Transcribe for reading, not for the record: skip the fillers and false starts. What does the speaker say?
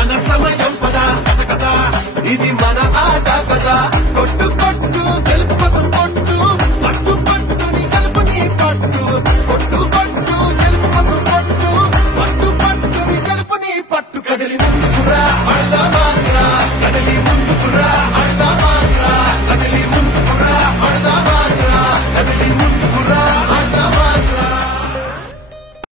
మన సమయం పద కథ కథ ఇది మన ఆట కదా కొట్టు కొట్టు